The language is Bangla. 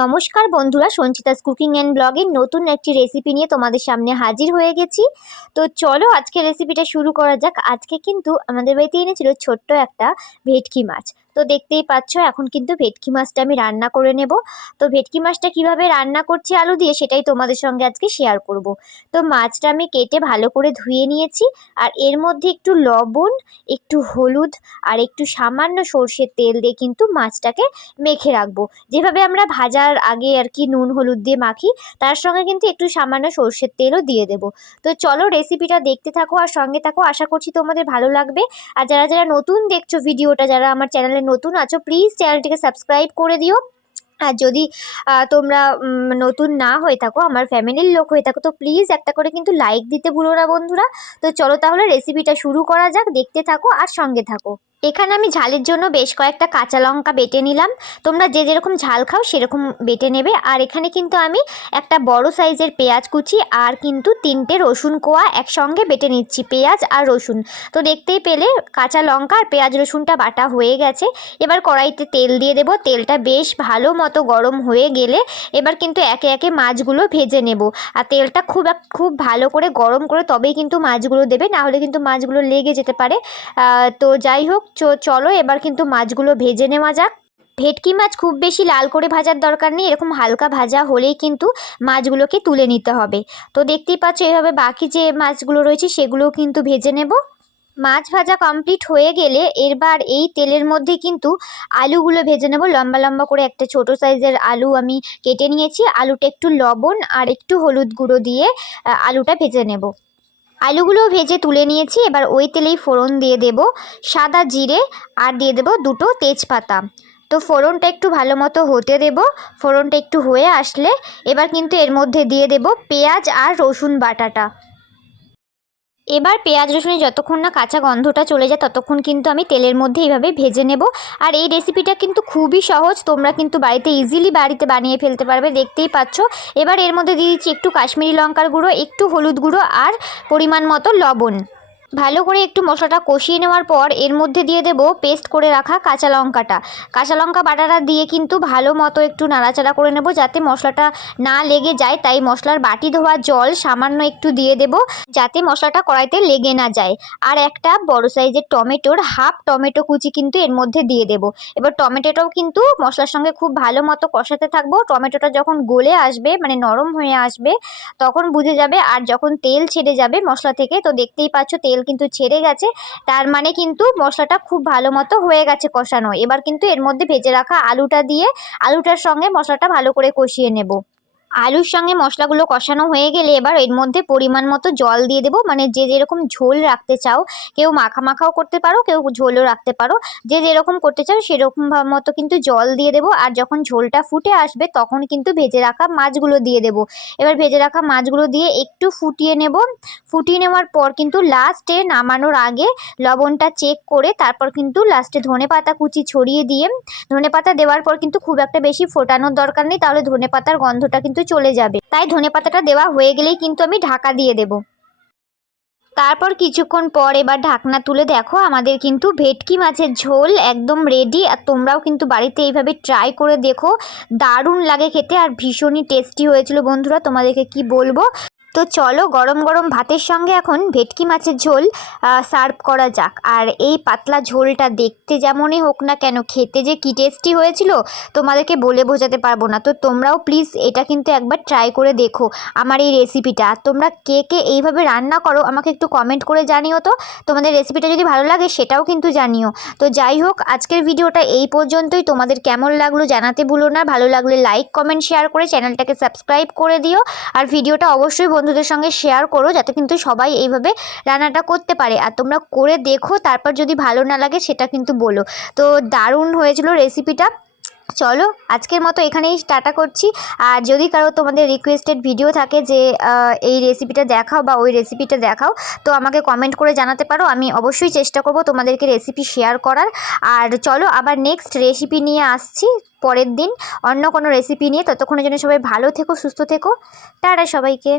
নমস্কার বন্ধুরা, সঞ্চিতাস কুকিং অ্যান্ড ব্লগের নতুন একটি রেসিপি নিয়ে তোমাদের সামনে হাজির হয়ে গেছি। তো চলো আজকে রেসিপিটা শুরু করা যাক। আজকে কিন্তু আমাদের বাড়িতে এনেছিল ছোট্ট একটা ভেটকি মাছ। তো দেখতেই পাচ্ছ, এখন কিন্তু ভেটকি মাছটা আমি রান্না করে নেব। তো ভেটকি মাছটা কীভাবে রান্না করছি আলু দিয়ে সেটাই তোমাদের সঙ্গে আজকে শেয়ার করব। তো মাছটা আমি কেটে ভালো করে ধুয়ে নিয়েছি, আর এর মধ্যে একটু লবণ, একটু হলুদ, আর একটু সামান্য সর্ষের তেল দিয়ে কিন্তু মাছটাকে মেখে রাখব। যেভাবে আমরা ভাজার আগে আর কি নুন, হলুদ দিয়ে মাখি, তার সঙ্গে কিন্তু একটু সামান্য সর্ষের তেলও দিয়ে দেব। তো চলো রেসিপিটা দেখতে থাকো আর সঙ্গে থাকো, আশা করছি তোমাদের ভালো লাগবে। আর যারা যারা নতুন দেখছ ভিডিওটা যারা আমার চ্যানেলে নতুন আছো প্লিজ চ্যানেলটিকে সাবস্ক্রাইব করে দিও। আর যদি তোমরা নতুন না হয়ে থাকো, আমার ফ্যামিলির লোক হয়ে থাকো, তো প্লিজ একটা করে কিন্তু লাইক দিতে ভুলো না বন্ধুরা। তো চলো তাহলে রেসিপিটা শুরু করা যাক, দেখতে থাকো আর সঙ্গে থাকো। এখানে আমি ঝালের জন্য বেশ কয়েকটা কাঁচা লঙ্কা বেটে নিলাম। তোমরা যে যেরকম ঝাল খাও সেরকম বেটে নেবে। আর এখানে কিন্তু আমি একটা বড় সাইজের পেঁয়াজ কুচি আর কিন্তু তিনটে রসুন কোয়া একসঙ্গে বেটে নিচ্ছি, পেঁয়াজ আর রসুন। তো দেখতেই পেলে কাঁচা লঙ্কা আর পেঁয়াজ রসুনটা বাটা হয়ে গেছে। এবার কড়াইতে তেল দিয়ে দেবো। তেলটা বেশ ভালো মতো গরম হয়ে গেলে এবার কিন্তু একে একে মাছগুলো ভেজে নেব। আর তেলটা খুব এক- খুব ভালো করে গরম করে তবেই কিন্তু মাছগুলো দেবে। না হলে কিন্তু মাছগুলো লেগে যেতে পারে। তো যাই হোক চলো এবার কিন্তু মাছগুলো ভেজে নেওয়া যাক। ভেটকি মাছ খুব বেশি লাল করে ভাজার দরকার নেই, এরকম হালকা ভাজা হলেই কিন্তু মাছগুলোকে তুলে নিতে হবে। তো দেখতেই পাচ্ছ, এভাবে বাকি যে মাছগুলো রয়েছে সেগুলোও কিন্তু ভেজে নেব। মাছ ভাজা কমপ্লিট হয়ে গেলে এরবার এই তেলের মধ্যে কিন্তু আলুগুলো ভেজে নেব। লম্বা লম্বা করে একটা ছোট সাইজের আলু আমি কেটে নিয়েছি। আলুটা একটু লবণ আর একটু হলুদ গুঁড়ো দিয়ে আলুটা ভেজে নেব। আলুগুলো ভেজে তুলে নিয়েছি। এবার ওই তেলেই ফোড়ন দিয়ে দেব সাদা জিরে আর দিয়ে দেব দুটো তেজপাতা। তো ফোড়নটা একটু ভালো মতো হতে দেব। ফোড়নটা একটু হয়ে আসলে এবার কিন্তু এর মধ্যে দিয়ে দেব পেঁয়াজ আর রসুন বাটাটা। এবার পেঁয়াজ, রসুনে যতক্ষণ না কাঁচা গন্ধটা চলে যায় ততক্ষণ কিন্তু আমি তেলের মধ্যে এইভাবে ভেজে নেব। আর এই রেসিপিটা কিন্তু খুবই সহজ, তোমরা কিন্তু বাড়িতে ইজিলি বাড়িতে বানিয়ে ফেলতে পারবে, দেখতেই পাচ্ছ। এবার এর মধ্যে দিয়ে দিচ্ছি একটু কাশ্মীরি লঙ্কার গুঁড়ো, একটু হলুদ গুঁড়ো আর পরিমাণ মতো লবণ। ভালো করে একটু মশলাটা কষিয়ে নেওয়ার পর এর মধ্যে দিয়ে দেবো পেস্ট করে রাখা কাঁচা লঙ্কাটা। কাঁচা লঙ্কা বাটাটা দিয়ে কিন্তু ভালো মতো একটু নাড়াচাড়া করে নেব যাতে মশলাটা না লেগে যায়। তাই মশলার বাটি ধোয়া জল সামান্য একটু দিয়ে দেব যাতে মশলাটা কড়াইতে লেগে না যায়। আর একটা বড় সাইজের টমেটোর হাফ টমেটো কুচি কিন্তু এর মধ্যে দিয়ে দেব। এবার টমেটোটাও কিন্তু মশলার সঙ্গে খুব ভালো মতো কষাতে থাকব। টমেটোটা যখন গলে আসবে মানে নরম হয়ে আসবে, তখন বুঝে যাবে আর যখন তেল ছেড়ে যাবে মশলা থেকে, তো দেখতেই পাচ্ছ তেল কিন্তু ছেড়ে গেছে। তার মানে কিন্তু মশলাটা খুব ভালো মতো হয়ে গেছে কষানো। এবার কিন্তু এর মধ্যে ভেজে রাখা আলুটা দিয়ে, আলুটার সঙ্গে মশলাটা ভালো করে কষিয়ে নেব। আলুর সঙ্গে মশলাগুলো কষানো হয়ে গেলে এবার এর মধ্যে পরিমাণ মতো জল দিয়ে দেবো। মানে যে যেরকম ঝোল রাখতে চাও, কেউ মাখা মাখাও করতে পারো, কেউ ঝোলও রাখতে পারো। যে যেরকম করতে চাও সেরকম মতো কিন্তু জল দিয়ে দেবো। আর যখন ঝোলটা ফুটে আসবে তখন কিন্তু ভেজে রাখা মাছগুলো দিয়ে দেবো। এবার ভেজে রাখা মাছগুলো দিয়ে একটু ফুটিয়ে নেব। ফুটিয়ে নেওয়ার পর কিন্তু লাস্টে নামানোর আগে লবণটা চেক করে তারপর কিন্তু লাস্টে ধনে পাতা কুচি ছড়িয়ে দিয়ে, ধনে পাতা দেওয়ার পর কিন্তু খুব একটা বেশি ফোটানোর দরকার নেই। তাহলে ধনে পাতার গন্ধটা কিন্তু চলে যাবে। তাই ধনে পাতাটা দেওয়া হয়ে গেলেই কিন্তু আমি ঢাকা দিয়ে দেব। তারপর কিছুক্ষণ পর এবার ঢাকনা তুলে দেখো, আমাদের কিন্তু ভেটকি মাছের ঝোল একদম রেডি আর তোমরাও কিন্তু বাড়িতে এইভাবে ট্রাই করে দেখো। দারুণ লাগে খেতে আর ভীষণই টেস্টি হয়েছিল বন্ধুরা, তোমাদেরকে কি বলব? তো চলো গরম গরম ভাতের সঙ্গে এখন ভেটকি মাছের ঝোল সার্ভ করা যাক। আর এই পাতলা ঝোলটা দেখতে যেমনই হোক না কেন, খেতে যে কি টেস্টি হয়েছিল তোমাদেরকে বলে বোঝাতে পারব না। তো তোমরাও প্লিজ এটা কিন্তু একবার ট্রাই করে দেখো আমার এই রেসিপিটা তোমরা কে কে এইভাবে রান্না করো আমাকে একটু কমেন্ট করে জানিও তো। তোমাদের রেসিপিটা যদি ভালো লাগে সেটাও কিন্তু জানিও। তো যাই হোক, আজকের ভিডিওটা এই পর্যন্তই। তোমাদের কেমন লাগল জানাতে ভুলো না। ভালো লাগলে লাইক কমেন্ট শেয়ার করে চ্যানেলটাকে সাবস্ক্রাইব করে দিও। আর ভিডিওটা অবশ্যই বন্ধুদের সঙ্গে শেয়ার করো যাতে কিন্তু সবাই এইভাবে রান্নাটা করতে পারে। আর তোমরা করে দেখো, তারপর যদি ভালো না লাগে সেটা কিন্তু বলো। তো দারুণ হয়েছিল রেসিপিটা চলো, আজকের মতো এখানেই টাটা করছি। আর যদি কারও তোমাদের রিকোয়েস্টেড ভিডিও থাকে যে এই রেসিপিটা দেখাও বা ওই রেসিপিটা দেখাও, তো আমাকে কমেন্ট করে জানাতে পারো। আমি অবশ্যই চেষ্টা করব তোমাদেরকে রেসিপি শেয়ার করার। আর চলো, আবার নেক্সট রেসিপি নিয়ে আসছি পরের দিন। অন্য কোনো রেসিপি নিয়ে। ততক্ষণের জন্য সবাই ভালো থেকো, সুস্থ থেকো। টাটা সবাইকে।